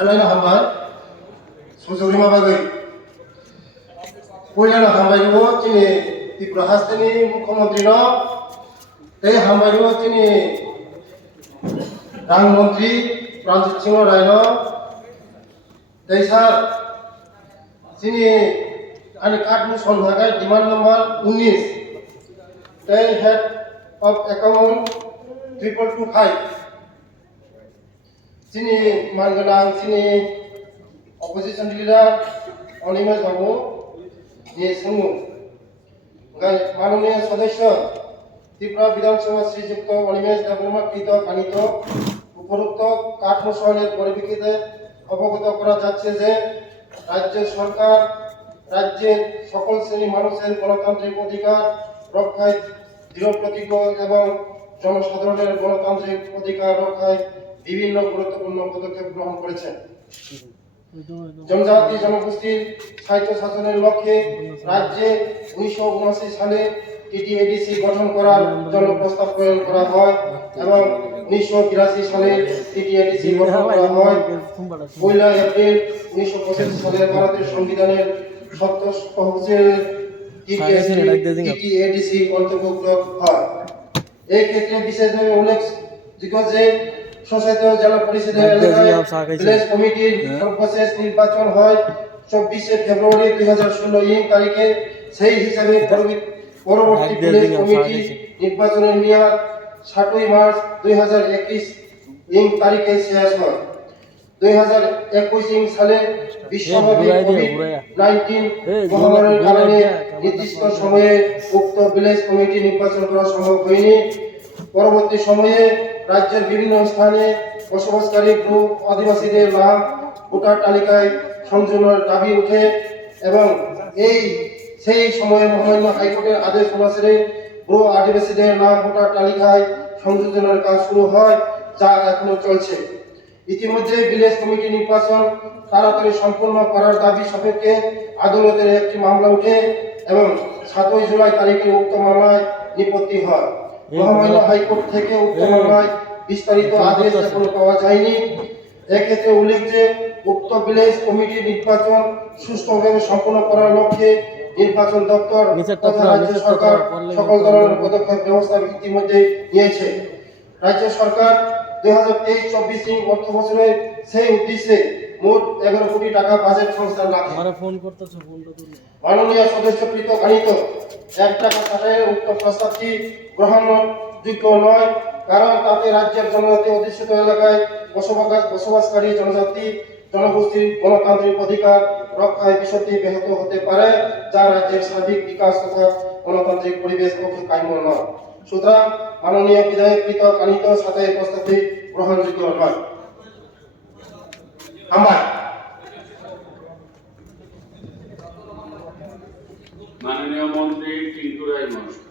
एलायनो हामबाय सुजुरिमा बागै पयलानो हामबायनो दिनै त्रिपुरा हास्टेनि मुख्यमंत्री ते हामबायनो दिनै रां मंत्री रंजित सिंह राय ते सार दिनै आंनि कार्ड मुसन हागाय डिमांड नम्बर 19 ते हेड ऑफ अकाउंट 2225 दिनै मानगोनां दिनै अपोजिशन लीडर अनिमेश बाबू ये सोंगु माननीय सदस्य त्रिपुरा विधानसभा श्रीयुक्त अनिमेश देवबर्मा কৃত কানিত উপরোক্ত কাঠ মোশনের পরিপ্রেক্ষিতে অবগত করা যাচ্ছে যে রাজ্য সরকার রাজ্যের সকল শ্রেণী মানুষের গণতান্ত্রিক অধিকার রক্ষায় দৃঢ়প্রতিজ্ঞ এবং জনসাধারণের গণতান্ত্রিক অধিকার রক্ষায় বিভিন্ন গুরুত্বপূর্ণ পদক্ষেপ গ্রহণ করেছেন। জনজাতি জনগোষ্ঠীর স্বায়ত্ত শাসনের লক্ষ্যে রাজ্যে 1979 সালে টিটিএডিসি গঠন করার জন্য প্রস্তাব প্রণয়ন করা হয় এবং 1982 সালে টিটিএডিসি গঠন করা হয়। 1 এপ্রিল 1985 সালে ভারতের সংবিধানের 70 তহসিল টিটিএডিসি অন্তর্ভুক্ত হয়। এই ক্ষেত্রে বিশেষভাবে উল্লেখযোগ্য যে সোসাইটি জেলা পরিষদের ভিলেজ কমিটির সর্বশেষ নির্বাচন হয় 24 ফেব্রুয়ারি 2016 তারিখে। সেই হিসাবে পরবর্তী ভিলেজ কমিটি নির্বাচনের মেয়াদ 7 মার্চ 2021 তারিখে শেষ হয়। 2021 সালে বিশ্বব্যাপী কোভিড-19 মহামারীর কারণে নির্দিষ্ট সময়ে উক্ত ভিলেজ কমিটি নির্বাচন করা সম্ভব হয়নি। পরবর্তী সময়ে রাজ্যের বিভিন্ন স্থানে বসবাসকারী গ্রুপ আদিবাসীদের নাম ভোটার তালিকায় সংযোজনের দাবি ওঠে এবং সেই সময়ে মহামান্য হাইকোর্টের আদেশ অনুসারে গ্রুপ আদিবাসীদের নাম ভোটার তালিকায় সংযোজনের কাজ শুরু হয়, যা এখনো চলছে। ইতিমধ্যে ভিলেজ কমিটি নির্বাচন তাড়াতাড়ি সম্পন্ন করার দাবি সাপেক্ষে আদালতের একটি মামলা ওঠে এবং 7 জুলাই তারিখে উক্ত মামলায় নিষ্পত্তি হয়। মহামান্য হাইকোর্ট থেকে উক্ত মামলায় বিস্তারিত আদেশ এখনো পাওয়া যায়নি। এক্ষেত্রে উল্লেখ যে উক্ত ভিলেজ কমিটি নির্বাচন সুষ্ঠুভাবে সম্পন্ন করার লক্ষ্যে নির্বাচন দপ্তর তথা রাজ্য সরকার সকল ধরনের পদক্ষেপ ব্যবস্থা ইতিমধ্যে নিয়েছে। রাজ্য সরকার 2023-24 অর্থ বছরে সেই উদ্দেশ্যে মোট 11 কোটি টাকা বাজেট সংস্থান রাখে। মাননীয় সদস্যকৃত কানিত 1 টাকা ছাড়াই উক্ত প্রস্তাবটি গ্রহণযোগ্য নয়, কারণ তাতে রাজ্যের জনজাতি অধ্যুষিত এলাকায় বসবাসকারী জনজাতি জনগোষ্ঠীর গণতান্ত্রিক অধিকার রক্ষায় বিষয়টি ব্যাহত হতে পারে, যা রাজ্যের সার্বিক বিকাশ তথা গণতান্ত্রিক পরিবেশ পক্ষে কাম্য নয়। সুতরাং মাননীয় বিধায়ককৃত কানিত সাথে প্রস্তাবটি গ্রহণযোগ্য নয়। মাননীয় মন্ত্রী টিঙ্কু রায় মহাশয়।